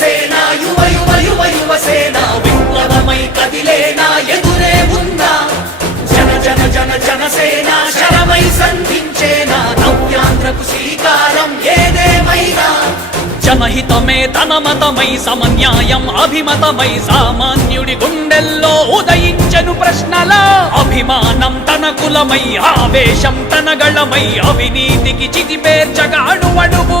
జనసేన యువ యువ యువ యువ సేన విప్లవమై కదిలేనా ఎదురే ఉందా జన జన జన జనసేన శరమై సంధించేనా నవ్యాంధ్రకు శ్రీకారం ఏదేమైనా? జనహితమే తన మతమై సమన్యాయం అభిమతమై సామాన్యుడి గుండెల్లో ఉదయించను ప్రశ్నల అభిమానం తన కులమై ఆవేశం తన గళమై అవినీతికి చితిపేర్చక అడుగు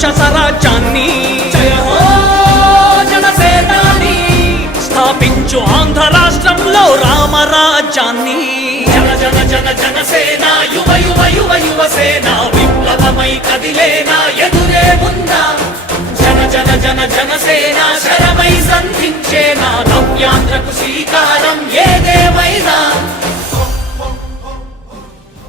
రాక్షస రాజ్యాన్ని జనసేనాని స్థాపించు ఆంధ్ర రాష్ట్రంలో రామరాజ్యాన్ని. జన జన జన జనసేన యువ యువ యువ యువ సేన విప్లవమై కదిలేనా ఎదురే ఉందా జన జన జన జనసేన శరమై సంధించేనా? నవ్యాంధ్రకు శ్రీకారం ఏ